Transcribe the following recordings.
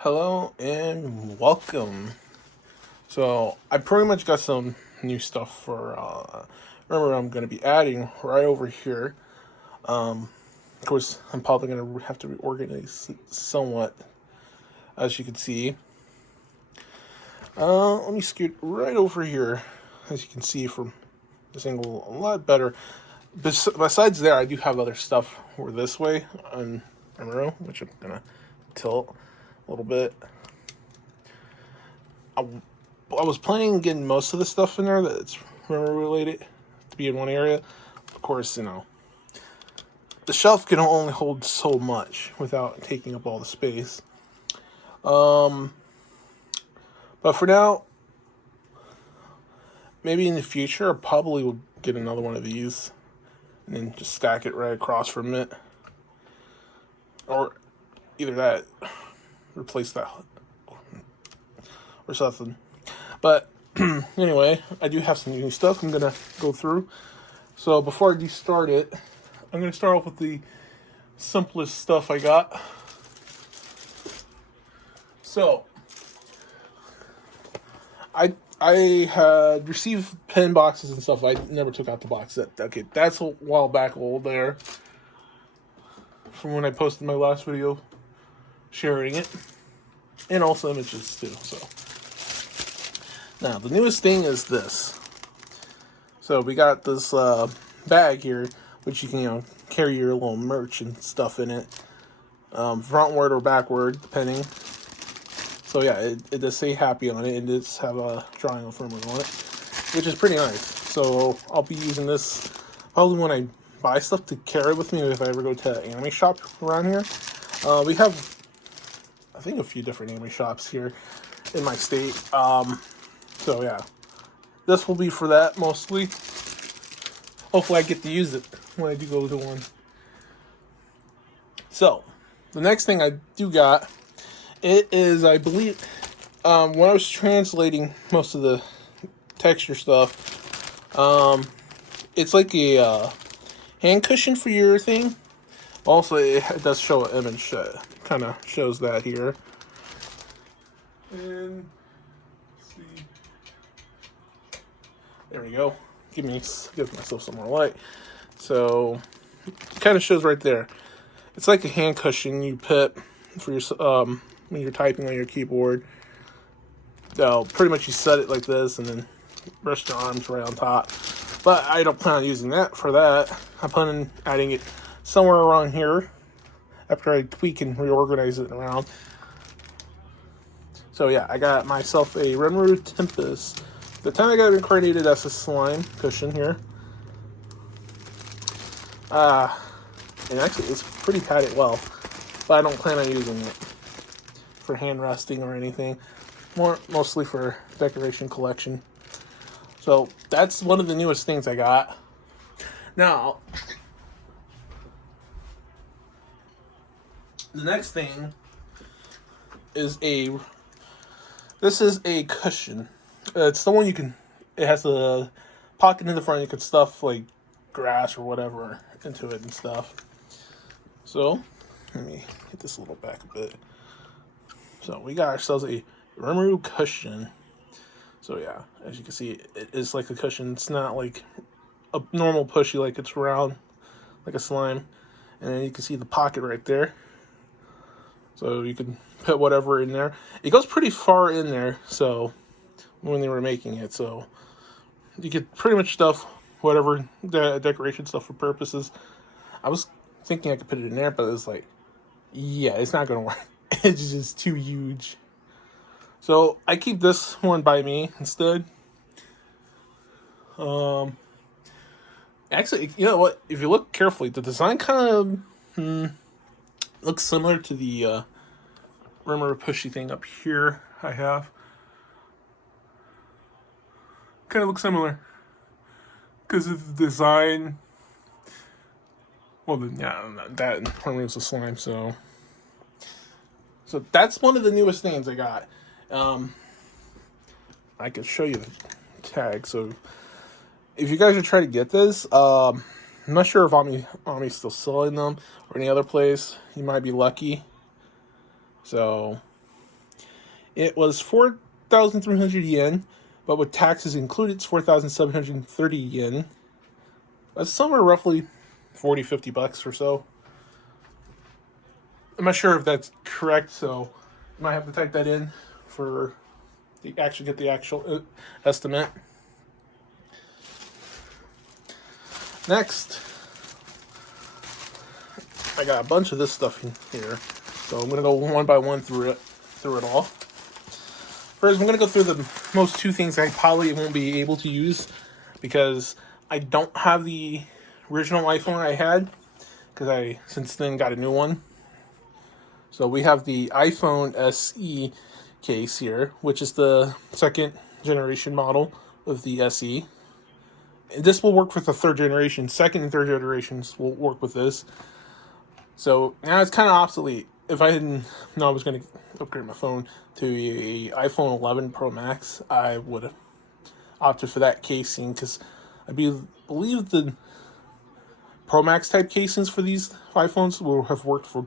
Hello and welcome. So I pretty much got some new stuff for remember I'm going to be adding right over here. Of course, I'm probably going to have to reorganize it somewhat, as you can see. Let me scoot right over here, as you can see from this angle a lot better. Besides there, I do have other stuff over this way on Rimuru, which I'm going to tilt a little bit. I was planning on getting most of the stuff in there that's Rimuru related to be in one area. Of course, the shelf can only hold so much without taking up all the space. But for now, maybe in the future, I probably will get another one of these and then just stack it right across from it. Or either that, replace that, or something. But anyway, I do have some new stuff I'm gonna go through. So before I do start it, I'm gonna start off with the simplest stuff I got. So I had received pen boxes and stuff. I never took out the box. That's a while back old there, from when I posted my last video sharing it, and also images too. So now the newest thing is this. So we got this bag here, which you can carry your little merch and stuff in it, frontward or backward depending. So yeah, it does say happy on it, and it does have a drawing of Rimuru on it, which is pretty nice. So I'll be using this probably when I buy stuff to carry with me if I ever go to an anime shop around here. We have, I think, a few different anime shops here in my state. So yeah, this will be for that mostly. Hopefully I get to use it when I do go to one. So the next thing I do got, it is, I believe, when I was translating most of the texture stuff, it's like a hand cushion for your thing. Also, it does show an image that kind of shows that here. And let's see, there we go. Give myself some more light. So it kind of shows right there. It's like a hand cushion you put for your when you're typing on your keyboard. Pretty much you set it like this and then rest your arms right on top. But I don't plan on using that for that. I plan on adding it somewhere around here after I tweak and reorganize it around. So yeah, I got myself a Rimuru Tempest. The time I got it incarnated as a slime cushion here. And actually it's pretty padded well, but I don't plan on using it for hand resting or anything. Mostly for decoration collection. So that's one of the newest things I got. Now, the next thing is this is a cushion. It's the one it has a pocket in the front. You can stuff like grass or whatever into it and stuff. So let me get this a little back a bit. So we got ourselves a Rimuru cushion. So yeah, as you can see, it is like a cushion. It's not like a normal pushy, like it's round, like a slime. And then you can see the pocket right there. So you can put whatever in there. It goes pretty far in there, so when they were making it. So you could pretty much stuff whatever decoration stuff for purposes. I was thinking I could put it in there, but it's like, yeah, it's not going to work. It's just too huge. So I keep this one by me instead. Actually, you know what? If you look carefully, the design kind of looks similar to the Rimuru pushy thing up here I have. Kind of looks similar because of the design. Well, yeah, that Rimuru's a slime, so that's one of the newest things I got. I can show you the tag. So if you guys are trying to get this, I'm not sure if Ami's still selling them or any other place. You might be lucky. So It was 4,300 yen, but with taxes included, it's 4,730 yen. That's somewhere roughly 40, 50 bucks or so. I'm not sure if that's correct, so I might have to type that in for get the actual estimate. Next, I got a bunch of this stuff in here, so I'm gonna go one by one through it all. First, I'm gonna go through the most two things I probably won't be able to use because I don't have the original iPhone I had because I since then got a new one. So we have the iPhone SE case here, which is the second generation model of the SE. This will work with the third generation. Second and third generations will work with this. So now it's kind of obsolete. If I didn't know I was going to upgrade my phone to a iPhone 11 Pro Max, I would have opted for that casing because I believe the Pro Max type casings for these iPhones will have worked for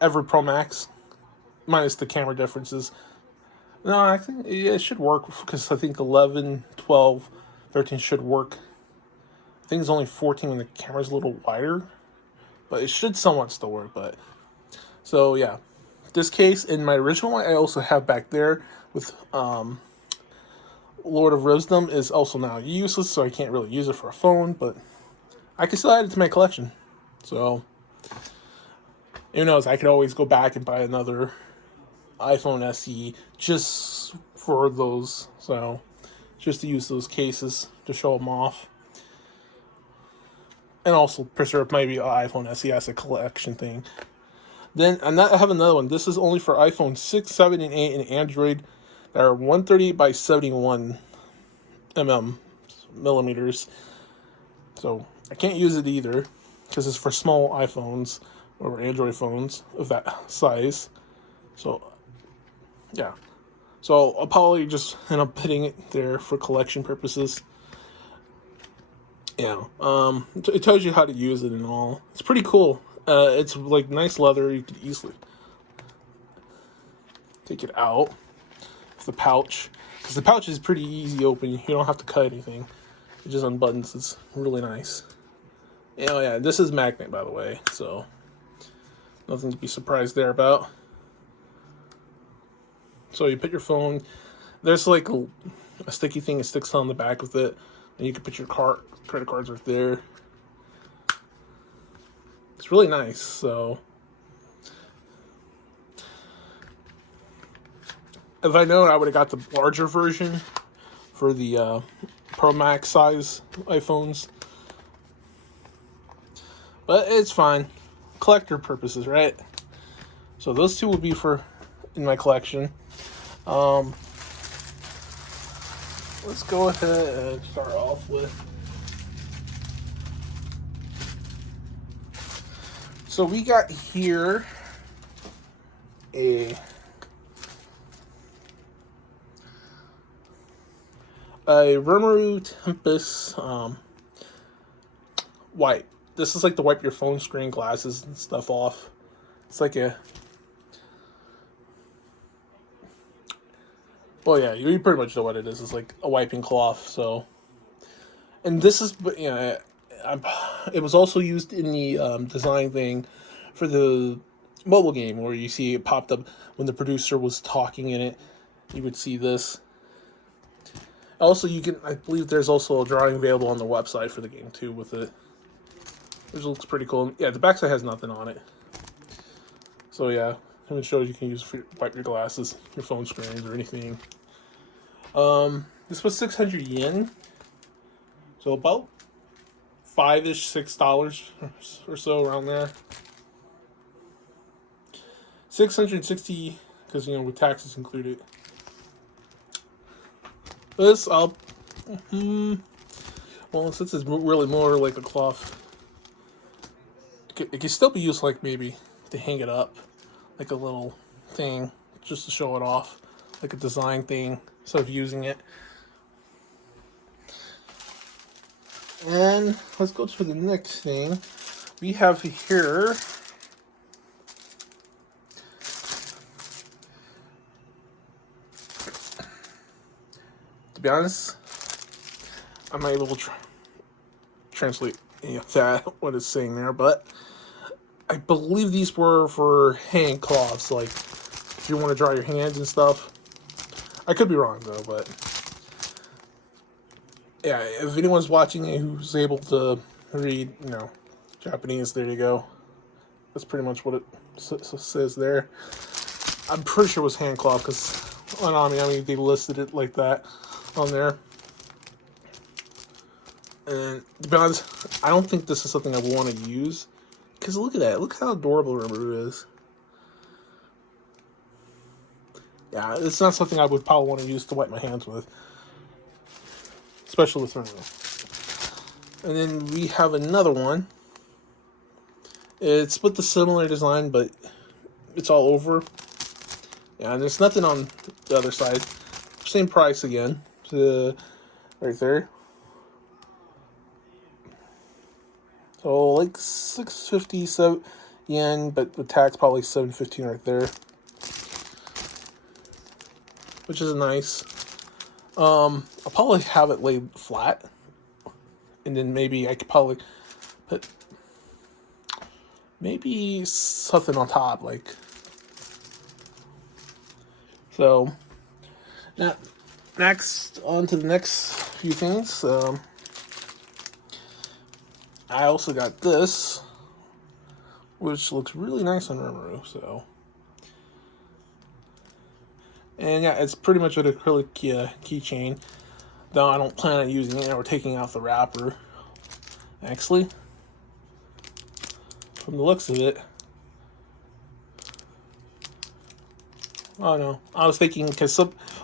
every Pro Max, minus the camera differences. No, I think it should work because I think 11, 12, 13 should work. I think it's only 14 when the camera's a little wider, but it should somewhat still work. But so yeah, this case in my original one I also have back there with Lord of Wisdom is also now useless, so I can't really use it for a phone, but I can still add it to my collection. So who knows? I could always go back and buy another iPhone SE just for those. So just to use those cases to show them off. And also preserve maybe an iPhone SE as a collection thing. Then I have another one. This is only for iPhone 6, 7, and 8 and Android that are 138 by 71 millimeters. So I can't use it either because it's for small iPhones or Android phones of that size. So yeah. So I'll probably just end up putting it there for collection purposes. Yeah, it tells you how to use it and all. It's pretty cool. It's like nice leather. You could easily take it out of the pouch because the pouch is pretty easy open. You don't have to cut anything. It just unbuttons. It's really nice. Oh yeah, this is magnet by the way, so nothing to be surprised there about. So you put your phone. There's like a sticky thing that sticks on the back of it, and you can put your credit cards right there. It's really nice. So if I known, I would have got the larger version for the Pro Max size iPhones. But it's fine. Collector purposes, right? So those two will be in my collection. Let's go ahead and start off with. So we got here a Rimuru Tempest wipe. This is like to wipe your phone screen, glasses, and stuff off. It's like well, yeah, you pretty much know what it is. It's like a wiping cloth. So, and this is, it was also used in the design thing for the mobile game where you see it popped up when the producer was talking in it. You would see this. Also, I believe there's also a drawing available on the website for the game too with it. Which looks pretty cool. Yeah, the backside has nothing on it. So yeah, it shows you can use for wipe your glasses, your phone screens, or anything. This was 600 yen. So about $5-ish, $6 or so around there. 660 because with taxes included. This well, since it's really more like a cloth, it can still be used like maybe to hang it up, like a little thing, just to show it off, like a design thing, instead of using it. And let's go to the next thing. We have here be honest, I'm not able to translate that what it's saying there, but I believe these were for hand cloths, like if you want to dry your hands and stuff. I could be wrong though, but yeah, if anyone's watching it who's able to read, Japanese, there you go. That's pretty much what it says there. I'm pretty sure it was hand cloth because on Ami they listed it like that on there. And to be honest, I don't think this is something I would want to use. Because look at that. Look how adorable Rimuru is. Yeah, it's not something I would probably want to use to wipe my hands with. Especially with Rimuru. And then we have another one. It's with the similar design, but it's all over. Yeah, and there's nothing on the other side. Same price again. Right there. So like 650 yen, but the tax probably 715 right there, which is nice. I'll probably have it laid flat, and then maybe I could probably put maybe something on top, like so. Now, next on to the next few things. I also got this, which looks really nice on Rimuru, so. And yeah, it's pretty much an acrylic keychain, though I don't plan on using it or taking out the wrapper. Actually, from the looks of it. Oh no, I was thinking because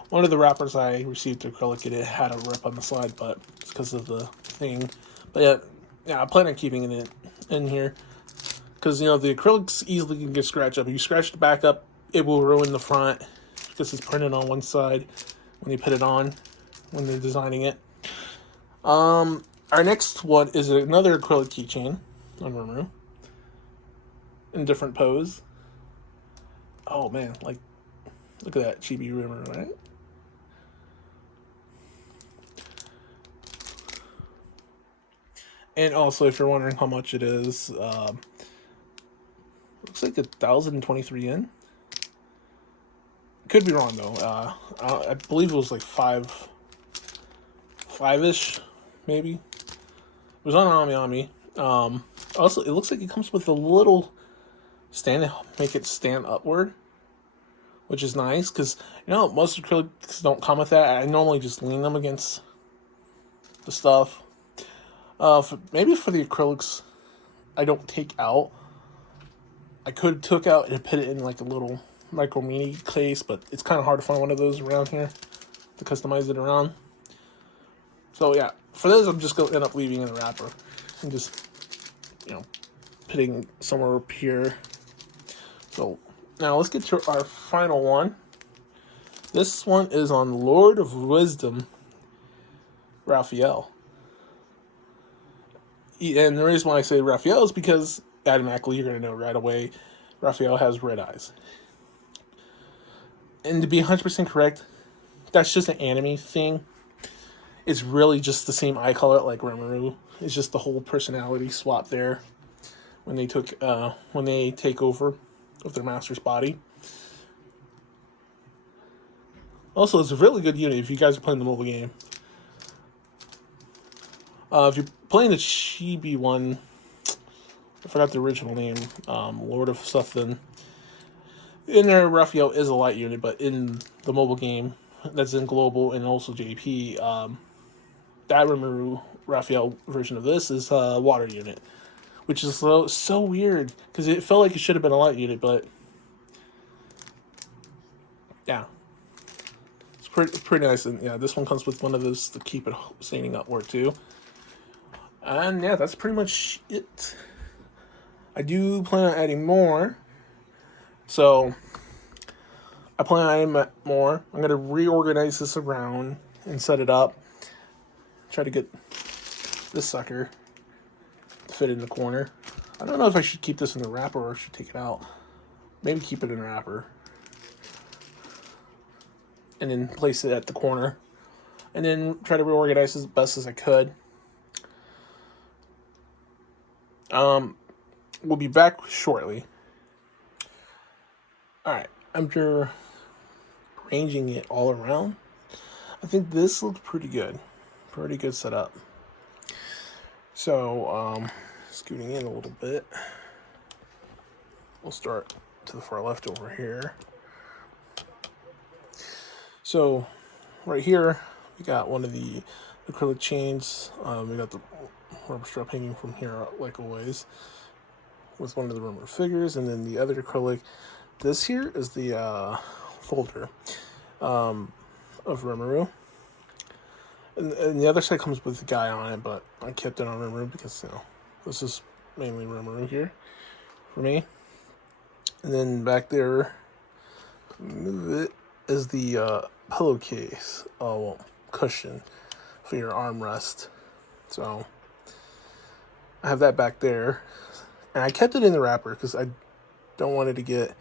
one of the wrappers I received acrylic, it had a rip on the side, but it's because of the thing. But yeah, I plan on keeping it in here because the acrylics easily can get scratched up. If you scratch the back up, it will ruin the front because it's printed on one side when you put it on when they're designing it. Our next one is another acrylic keychain on Rimuru in different pose. Oh man, like look at that chibi Rimuru, right? And also, if you're wondering how much it is, looks like 1,023 yen. Could be wrong though. I believe it was like five-ish, maybe. It was on Ami. Also, it looks like it comes with a little stand to make it stand upward, which is nice because most acrylics don't come with that. I normally just lean them against the stuff. Maybe for the acrylics, I don't take out. I could took out and put it in like a little micro mini case, but it's kind of hard to find one of those around here to customize it around. So yeah, for those, I'm just gonna end up leaving in a wrapper and just putting somewhere up here. So now let's get to our final one. This one is on Lord of Wisdom, Raphael. And the reason why I say Raphael is because automatically you're going to know right away Raphael has red eyes. And to be 100% correct, that's just an anime thing. It's really just the same eye color like Rimuru. It's just the whole personality swap there when they take over of their master's body. Also, it's a really good unit if you guys are playing the mobile game. If you're playing the chibi one, I forgot the original name, Lord of something. In there, Raphael is a light unit, but in the mobile game, that's in Global and also JP, that Rimuru Raphael version of this is a water unit, which is so weird because it felt like it should have been a light unit, but yeah, it's pretty nice. And yeah, this one comes with one of those to keep it standing upward too. And yeah, that's pretty much it. I do plan on adding more. So, I plan on adding more. I'm going to reorganize this around and set it up. Try to get this sucker to fit in the corner. I don't know if I should keep this in the wrapper or I should take it out. Maybe keep it in the wrapper. And then place it at the corner. and then try to reorganize as best as I could. We'll be back shortly. Alright, after arranging it all around, I think this looks pretty good. Pretty good setup. So, scooting in a little bit. We'll start to the far left over here. So, right here, we got one of the acrylic chains. We got the rubber strap hanging from here, like always, with one of the Rimuru figures, and then the other acrylic. This here is the folder of Rimuru. And the other side comes with the guy on it, but I kept it on Rimuru because, you know, this is mainly Rimuru here for me. And then back there, move it, is the pillowcase, cushion for your armrest. So I have that back there, and I kept it in the wrapper because I don't want it to get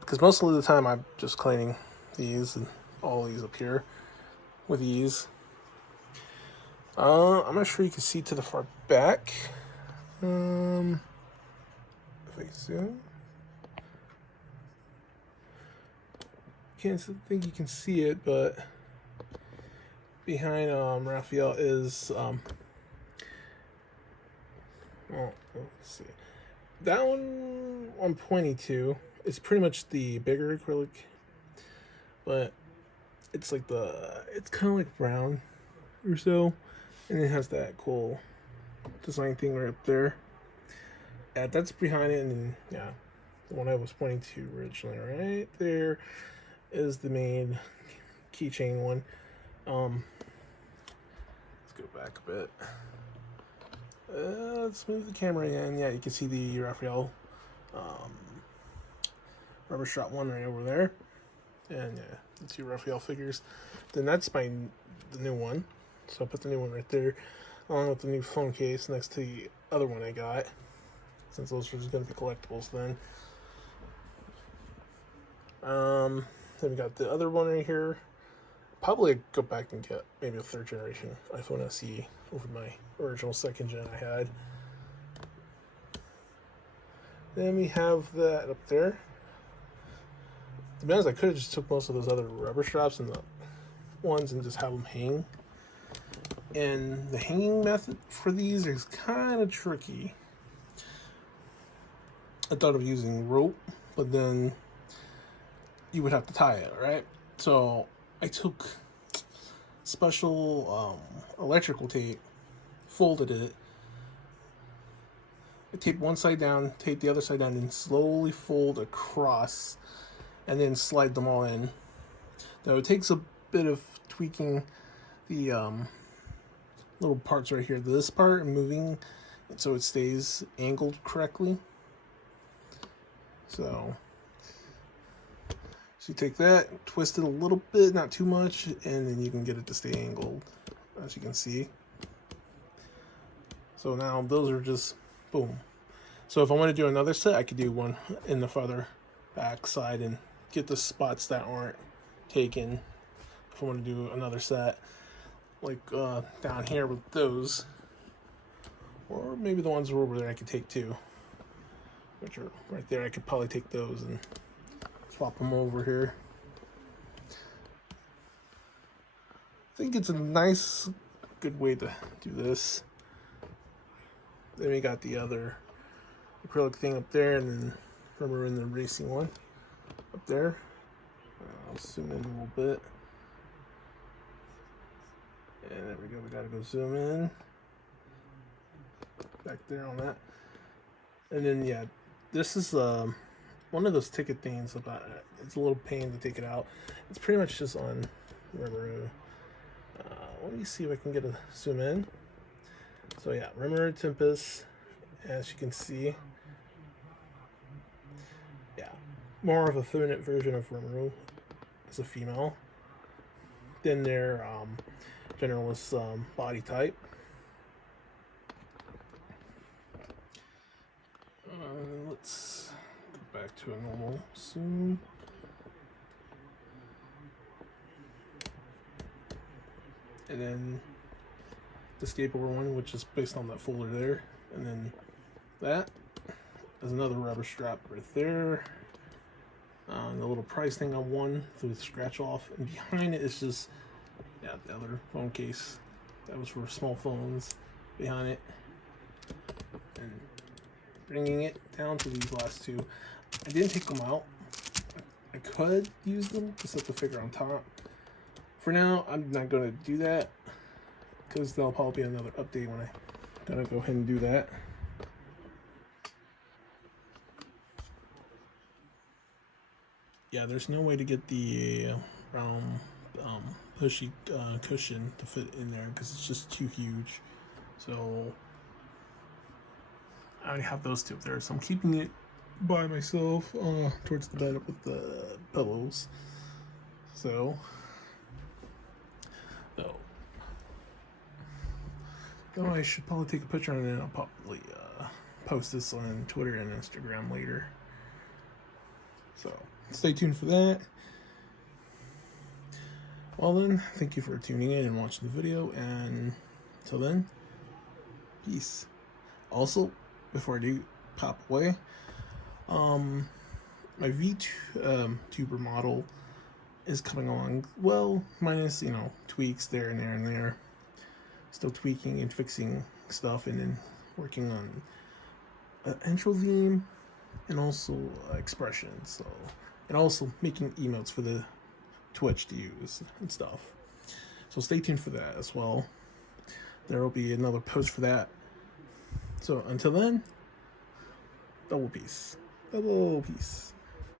because most of the time I'm just cleaning these and all these up here with ease. I'm not sure you can see to the far back. If I zoom, can't think you can see it, but behind Raphael is well, let's see. That one I'm pointing to is pretty much the bigger acrylic, but it's like it's kind of like brown or so, and it has that cool design thing right up there. Yeah, that's behind it, and then, yeah, the one I was pointing to originally right there is the main keychain one. Let's go back a bit. Let's move the camera in. Yeah, you can see the Raphael rubber strap one right over there, and yeah, the two Raphael figures. Then that's the new one, so I'll put the new one right there along with the new phone case next to the other one I got, since those are just going to be collectibles then. Then we got the other one right here. Probably go back and get maybe a 3rd generation iPhone SE over my original 2nd gen I had. Then we have that up there. To be honest, I could have just took most of those other rubber straps and the ones and just have them hang. And the hanging method for these is kind of tricky. I thought of using rope, but then you would have to tie it, right? So I took special electrical tape, folded it, I taped one side down, taped the other side down, and slowly fold across, and then slide them all in. Now it takes a bit of tweaking the little parts right here, this part, and moving it so it stays angled correctly. So you take that, twist it a little bit, not too much, and then you can get it to stay angled, as you can see. So now those are just boom. So if I want to do another set, I could do one in the farther back side and get the spots that aren't taken. If I want to do another set, like down here with those, or maybe the ones over there I could take too, which are right there. I could probably take those and swap them over here. I think it's a nice, good way to do this. Then we got the other acrylic thing up there, and then remember in the racing one up there. I'll zoom in a little bit. And there we go, we gotta go zoom in. Back there on that. And then, yeah, this is one of those ticket things about it. It's a little pain to take it out. It's pretty much just on Rimuru. Let me see if I can get a zoom in. So yeah, Rimuru Tempest, as you can see. Yeah, more of a feminine version of Rimuru as a female than their Genderless body type. Let's go back to a normal zoom. and then the skateboard one, which is based on that folder there, and then that is another rubber strap right there. The little price thing on one for the scratch off, and behind it is just the other phone case that was for small phones behind it, and bringing it down to these last two. I didn't take them out. I could use them to set the figure on top. For now, I'm not going to do that because there'll probably be another update when I gotta go ahead and do that. Yeah, there's no way to get the round pushy cushion to fit in there because it's just too huge. So I already have those two up there, so I'm keeping it by myself towards the bed with the pillows. So I should probably take a picture and then I'll probably post this on Twitter and Instagram later. So stay tuned for that. Well then, thank you for tuning in and watching the video, and until then, peace. Also, before I do pop away, my VTuber model is coming along well, minus, you know, tweaks there and there and there. Still tweaking and fixing stuff, and then working on an intro theme and also expressions. So, and also making emotes for the Twitch to use and stuff. So stay tuned for that as well. There will be another post for that. So until then, double peace. Double peace.